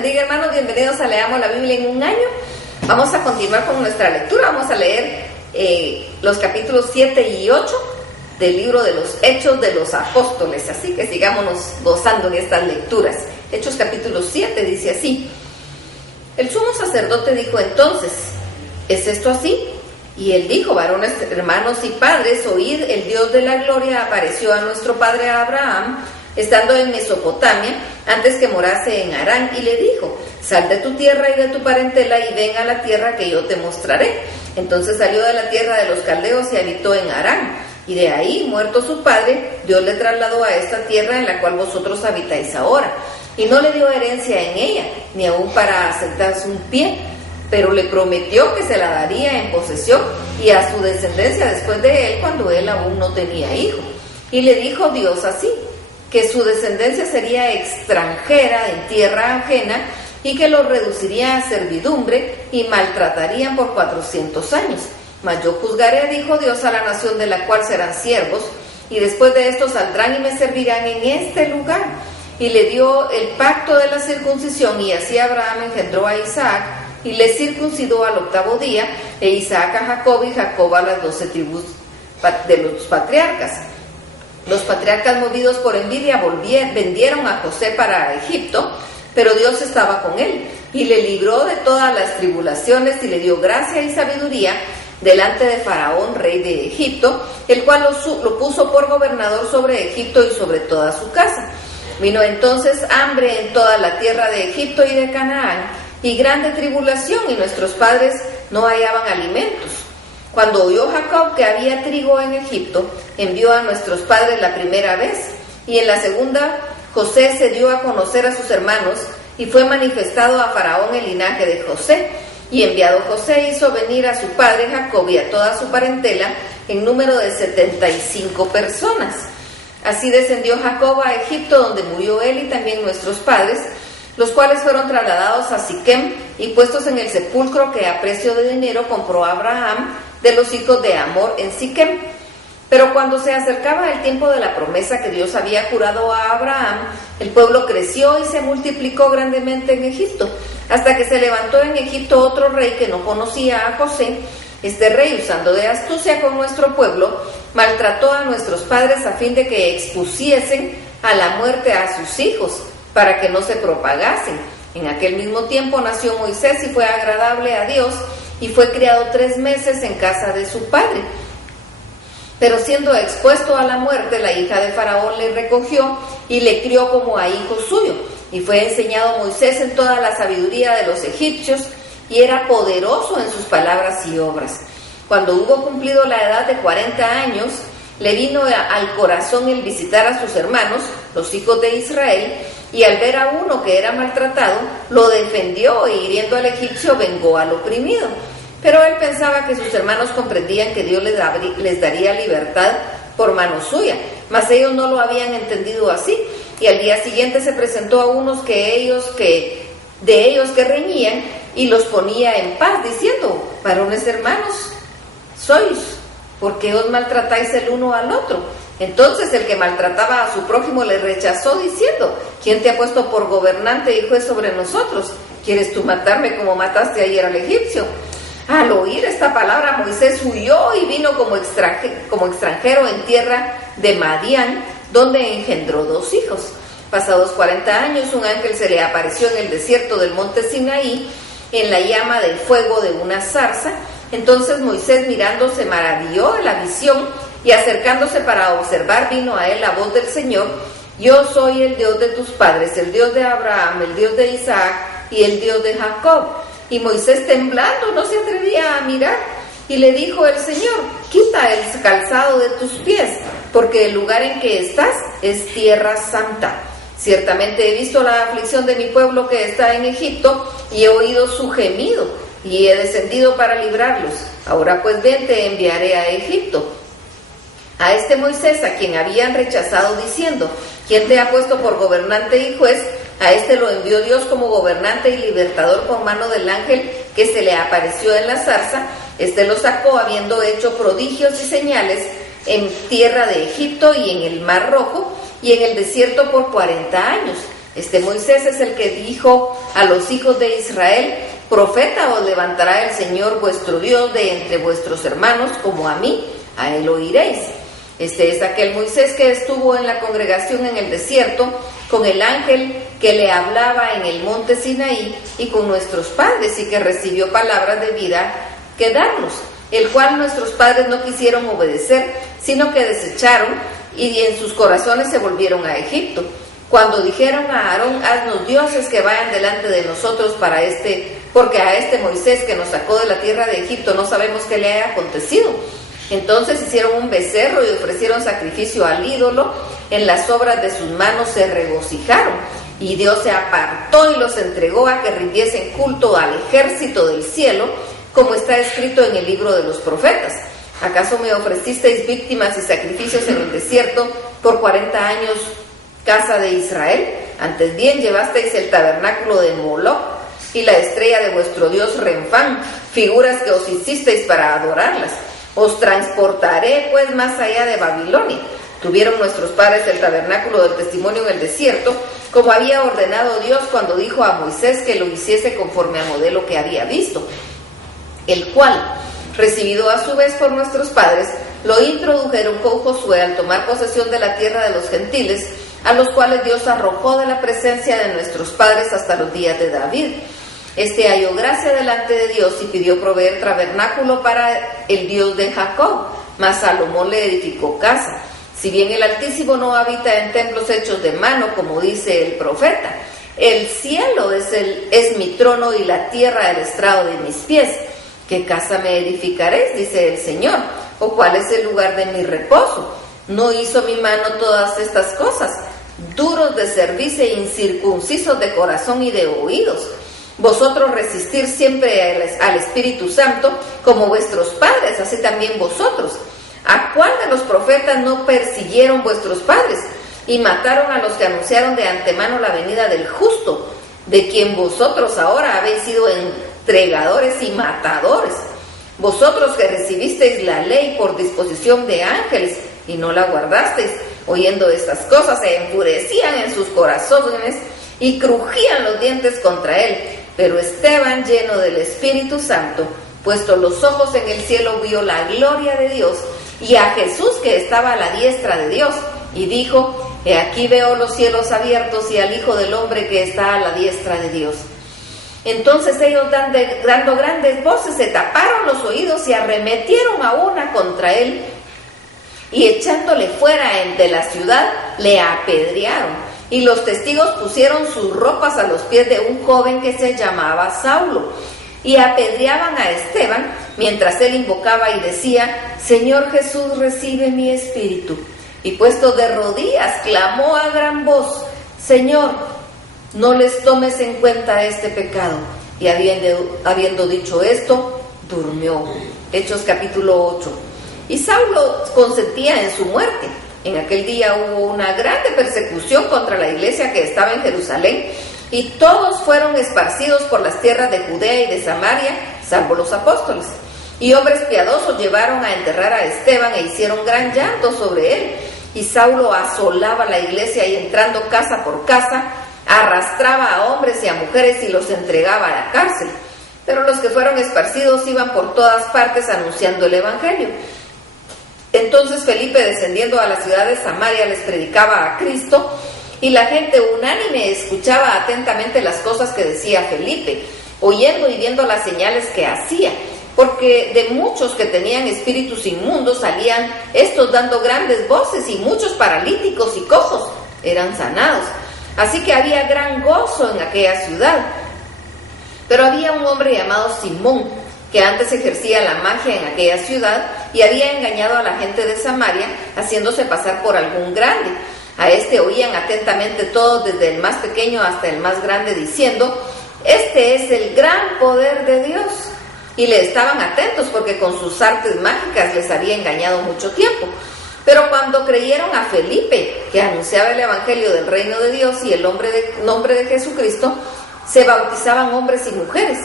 bendiga, hermanos, bienvenidos a Leamos la Biblia en un año. Vamos a continuar con nuestra lectura, vamos a leer los capítulos 7 y 8 del libro de los Hechos de los Apóstoles, así que sigámonos gozando en estas lecturas. Hechos capítulo 7 dice así: el sumo sacerdote dijo entonces, ¿es esto así? Y él dijo, varones, hermanos y padres, oíd, el Dios de la gloria apareció a nuestro padre Abraham, estando en Mesopotamia, antes que morase en Harán, y le dijo, sal de tu tierra y de tu parentela y ven a la tierra que yo te mostraré. Entonces salió de la tierra de los caldeos y habitó en Harán, y de ahí, muerto su padre, Dios le trasladó a esta tierra en la cual vosotros habitáis ahora, y no le dio herencia en ella, ni aun para sentarse un pie, pero le prometió que se la daría en posesión y a su descendencia después de él, cuando él aún no tenía hijo. Y le dijo Dios así, que su descendencia sería extranjera en tierra ajena y que los reduciría a servidumbre y maltratarían por 400 años. Mas yo juzgaré, dijo Dios, a la nación de la cual serán siervos, y después de esto saldrán y me servirán en este lugar. Y le dio el pacto de la circuncisión, y así Abraham engendró a Isaac, y le circuncidó al 8º día, e Isaac a Jacob, y Jacob a las 12 tribus de los patriarcas. Los patriarcas, movidos por envidia, vendieron a José para Egipto, pero Dios estaba con él, y le libró de todas las tribulaciones, y le dio gracia y sabiduría delante de Faraón, rey de Egipto, el cual lo puso por gobernador sobre Egipto y sobre toda su casa. Vino entonces hambre en toda la tierra de Egipto y de Canaán, y grande tribulación, y nuestros padres no hallaban alimentos. Cuando oyó Jacob que había trigo en Egipto, envió a nuestros padres la primera vez, y en la segunda José se dio a conocer a sus hermanos, y fue manifestado a Faraón el linaje de José. Y enviado José hizo venir a su padre Jacob y a toda su parentela, en número de 75 personas. Así descendió Jacob a Egipto, donde murió él y también nuestros padres, los cuales fueron trasladados a Siquem y puestos en el sepulcro que a precio de dinero compró Abraham de los hijos de Hamor en Siquem. Pero cuando se acercaba el tiempo de la promesa que Dios había jurado a Abraham, el pueblo creció y se multiplicó grandemente en Egipto, hasta que se levantó en Egipto otro rey que no conocía a José. Este rey, usando de astucia con nuestro pueblo, maltrató a nuestros padres a fin de que expusiesen a la muerte a sus hijos, para que no se propagasen. En aquel mismo tiempo nació Moisés y fue agradable a Dios, y fue criado 3 meses en casa de su padre. Pero siendo expuesto a la muerte, la hija de Faraón le recogió y le crió como a hijo suyo. Y fue enseñado Moisés en toda la sabiduría de los egipcios, y era poderoso en sus palabras y obras. Cuando hubo cumplido la edad de 40 años, le vino al corazón el visitar a sus hermanos, los hijos de Israel, y al ver a uno que era maltratado, lo defendió, e hiriendo al egipcio vengó al oprimido. Pero él pensaba que sus hermanos comprendían que Dios les daría libertad por mano suya, mas ellos no lo habían entendido así. Y al día siguiente se presentó a unos de ellos que reñían, y los ponía en paz, diciendo, varones hermanos sois, ¿por qué os maltratáis el uno al otro? Entonces el que maltrataba a su prójimo le rechazó, diciendo, ¿quién te ha puesto por gobernante y juez sobre nosotros? ¿Quieres tú matarme como mataste ayer al egipcio? Al oír esta palabra, Moisés huyó y vino como extranjero en tierra de Madián, donde engendró 2 hijos. Pasados 40 años, un ángel se le apareció en el desierto del monte Sinaí, en la llama del fuego de una zarza. Entonces Moisés, mirando, se maravilló de la visión, y acercándose para observar, vino a él la voz del Señor: yo soy el Dios de tus padres, el Dios de Abraham, el Dios de Isaac y el Dios de Jacob. Y Moisés, temblando, no se atrevía a mirar. Y le dijo el Señor: quita el calzado de tus pies, porque el lugar en que estás es tierra santa. Ciertamente he visto la aflicción de mi pueblo que está en Egipto, y he oído su gemido, y he descendido para librarlos. Ahora pues ven, te enviaré a Egipto. A este Moisés, a quien habían rechazado, diciendo, ¿quién te ha puesto por gobernante y juez? A este lo envió Dios como gobernante y libertador por mano del ángel que se le apareció en la zarza. Este lo sacó, habiendo hecho prodigios y señales en tierra de Egipto y en el Mar Rojo y en el desierto por 40 años. Moisés es el que dijo a los hijos de Israel: profeta os levantará el Señor vuestro Dios de entre vuestros hermanos, como a mí, a él oiréis. Este es aquel Moisés que estuvo en la congregación en el desierto con el ángel que le hablaba en el monte Sinaí y con nuestros padres, y que recibió palabras de vida que darnos, el cual nuestros padres no quisieron obedecer, sino que desecharon, y en sus corazones se volvieron a Egipto. Cuando dijeron a Aarón: haznos dioses que vayan delante de nosotros porque a este Moisés que nos sacó de la tierra de Egipto no sabemos qué le haya acontecido. Entonces hicieron un becerro y ofrecieron sacrificio al ídolo. En las obras de sus manos se regocijaron, y Dios se apartó y los entregó a que rindiesen culto al ejército del cielo, como está escrito en el libro de los profetas. ¿Acaso me ofrecisteis víctimas y sacrificios en el desierto por 40 años, casa de Israel? Antes bien llevasteis el tabernáculo de Moloc y la estrella de vuestro dios Renfán, figuras que os hicisteis para adorarlas. Os transportaré pues más allá de Babilonia. Tuvieron nuestros padres el tabernáculo del testimonio en el desierto, como había ordenado Dios cuando dijo a Moisés que lo hiciese conforme al modelo que había visto, el cual, recibido a su vez por nuestros padres, lo introdujeron con Josué al tomar posesión de la tierra de los gentiles, a los cuales Dios arrojó de la presencia de nuestros padres hasta los días de David. Halló gracia delante de Dios y pidió proveer tabernáculo para el Dios de Jacob, mas Salomón le edificó casa. Si bien el Altísimo no habita en templos hechos de mano, como dice el profeta: el cielo es mi trono y la tierra el estrado de mis pies. ¿Qué casa me edificaréis?, dice el Señor, o cuál es el lugar de mi reposo. ¿No hizo mi mano todas estas cosas? Duros de cerviz e incircuncisos de corazón y de oídos. Vosotros resistir siempre al Espíritu Santo, como vuestros padres, así también vosotros. ¿A cuál de los profetas no persiguieron vuestros padres y mataron a los que anunciaron de antemano la venida del justo, de quien vosotros ahora habéis sido entregadores y matadores? Vosotros que recibisteis la ley por disposición de ángeles y no la guardasteis, oyendo estas cosas se enfurecían en sus corazones y crujían los dientes contra él. Pero Esteban, lleno del Espíritu Santo, puesto los ojos en el cielo, vio la gloria de Dios y a Jesús que estaba a la diestra de Dios, y dijo: he aquí veo los cielos abiertos y al Hijo del Hombre que está a la diestra de Dios. Entonces ellos, dando grandes voces, se taparon los oídos y arremetieron a una contra él, y echándole fuera de la ciudad, le apedrearon. Y los testigos pusieron sus ropas a los pies de un joven que se llamaba Saulo, y apedreaban a Esteban, mientras él invocaba y decía: Señor Jesús, recibe mi espíritu. Y puesto de rodillas, clamó a gran voz: Señor, no les tomes en cuenta este pecado. Y habiendo dicho esto, durmió. Hechos capítulo 8. Y Saulo consentía en su muerte. En aquel día hubo una grande persecución contra la iglesia que estaba en Jerusalén, y todos fueron esparcidos por las tierras de Judea y de Samaria, salvo los apóstoles. Y hombres piadosos llevaron a enterrar a Esteban e hicieron gran llanto sobre él. Y Saulo asolaba la iglesia y, entrando casa por casa, arrastraba a hombres y a mujeres y los entregaba a la cárcel. Pero los que fueron esparcidos iban por todas partes anunciando el evangelio. Entonces Felipe, descendiendo a la ciudad de Samaria, les predicaba a Cristo, y la gente unánime escuchaba atentamente las cosas que decía Felipe, oyendo y viendo las señales que hacía, porque de muchos que tenían espíritus inmundos salían estos dando grandes voces, y muchos paralíticos y cojos eran sanados. Así que había gran gozo en aquella ciudad. Pero había un hombre llamado Simón, que antes ejercía la magia en aquella ciudad y había engañado a la gente de Samaria, haciéndose pasar por algún grande. A este oían atentamente todos, desde el más pequeño hasta el más grande, diciendo: este es el gran poder de Dios. Y le estaban atentos, porque con sus artes mágicas les había engañado mucho tiempo. Pero cuando creyeron a Felipe, que anunciaba el evangelio del reino de Dios y el nombre de Jesucristo, se bautizaban hombres y mujeres.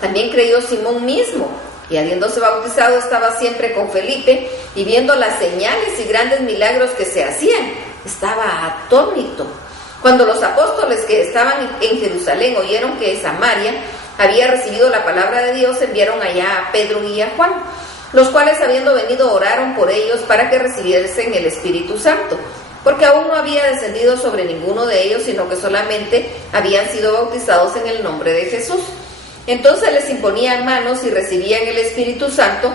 También creyó Simón mismo, y habiéndose bautizado estaba siempre con Felipe, y viendo las señales y grandes milagros que se hacían, estaba atónito. Cuando los apóstoles que estaban en Jerusalén oyeron que Samaria había recibido la palabra de Dios, enviaron allá a Pedro y a Juan, los cuales, habiendo venido, oraron por ellos para que recibiesen el Espíritu Santo, porque aún no había descendido sobre ninguno de ellos, sino que solamente habían sido bautizados en el nombre de Jesús. Entonces les imponían manos y recibían el Espíritu Santo.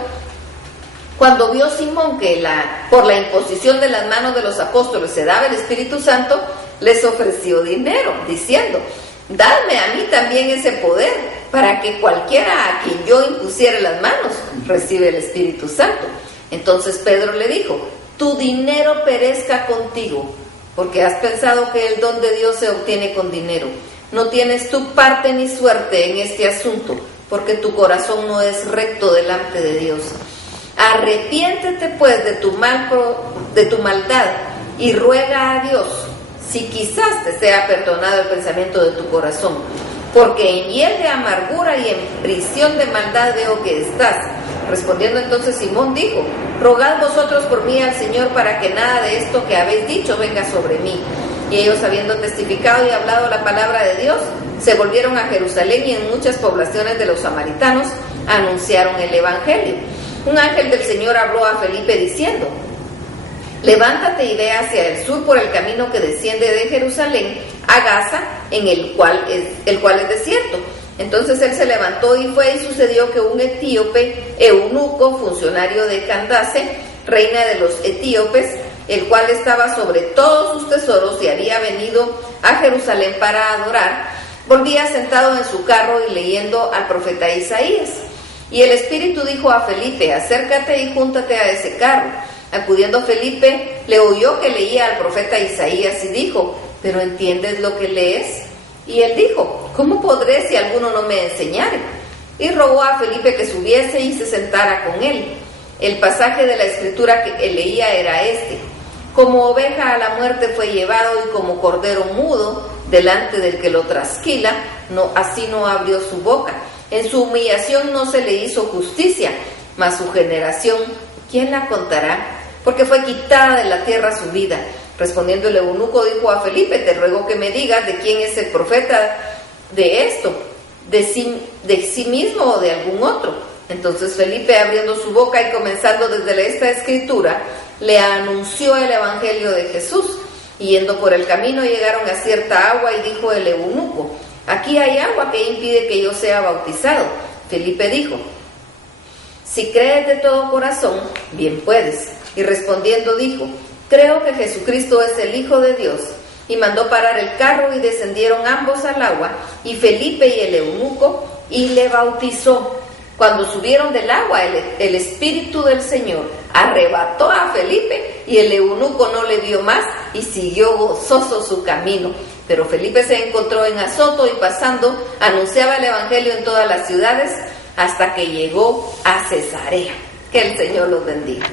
Cuando vio Simón que por la imposición de las manos de los apóstoles se daba el Espíritu Santo, les ofreció dinero, diciendo: dadme a mí también ese poder, para que cualquiera a quien yo impusiere las manos reciba el Espíritu Santo. Entonces Pedro le dijo: tu dinero perezca contigo, porque has pensado que el don de Dios se obtiene con dinero. No tienes tu parte ni suerte en este asunto, porque tu corazón no es recto delante de Dios. Arrepiéntete pues de tu maldad y ruega a Dios, si quizás te sea perdonado el pensamiento de tu corazón, porque en hiel de amargura y en prisión de maldad veo que estás. Respondiendo entonces Simón dijo: rogad vosotros por mí al Señor, para que nada de esto que habéis dicho venga sobre mí. Y ellos, habiendo testificado y hablado la palabra de Dios, se volvieron a Jerusalén, y en muchas poblaciones de los samaritanos anunciaron el evangelio. Un ángel del Señor habló a Felipe diciendo: levántate y ve hacia el sur por el camino que desciende de Jerusalén a Gaza, el cual es desierto. Entonces él se levantó y fue, y sucedió que un etíope, eunuco, funcionario de Candace, reina de los etíopes, el cual estaba sobre todos sus tesoros y había venido a Jerusalén para adorar, volvía sentado en su carro y leyendo al profeta Isaías. Y el Espíritu dijo a Felipe: acércate y júntate a ese carro. Acudiendo Felipe, le oyó que leía al profeta Isaías y dijo: ¿pero entiendes lo que lees? Y él dijo: ¿cómo podré si alguno no me enseñare? Y rogó a Felipe que subiese y se sentara con él. El pasaje de la escritura que él leía era este: como oveja a la muerte fue llevado, y como cordero mudo delante del que lo trasquila, así no abrió su boca. En su humillación no se le hizo justicia, mas su generación, ¿quién la contará? Porque fue quitada de la tierra su vida. Respondiendo el eunuco dijo a Felipe: te ruego que me digas de quién es el profeta de esto, de sí mismo o de algún otro. Entonces Felipe, abriendo su boca y comenzando desde esta escritura, le anunció el evangelio de Jesús. Y yendo por el camino llegaron a cierta agua, y dijo el eunuco: aquí hay agua que impide que yo sea bautizado. Felipe dijo: si crees de todo corazón, bien puedes. Y respondiendo dijo: creo que Jesucristo es el Hijo de Dios. Y mandó parar el carro, y descendieron ambos al agua, y Felipe y el eunuco, y le bautizó. Cuando subieron del agua, el Espíritu del Señor arrebató a Felipe, y el eunuco no le vio más, y siguió gozoso su camino. Pero Felipe se encontró en Azoto, y pasando, anunciaba el evangelio en todas las ciudades, hasta que llegó a Cesarea. Que el Señor los bendiga.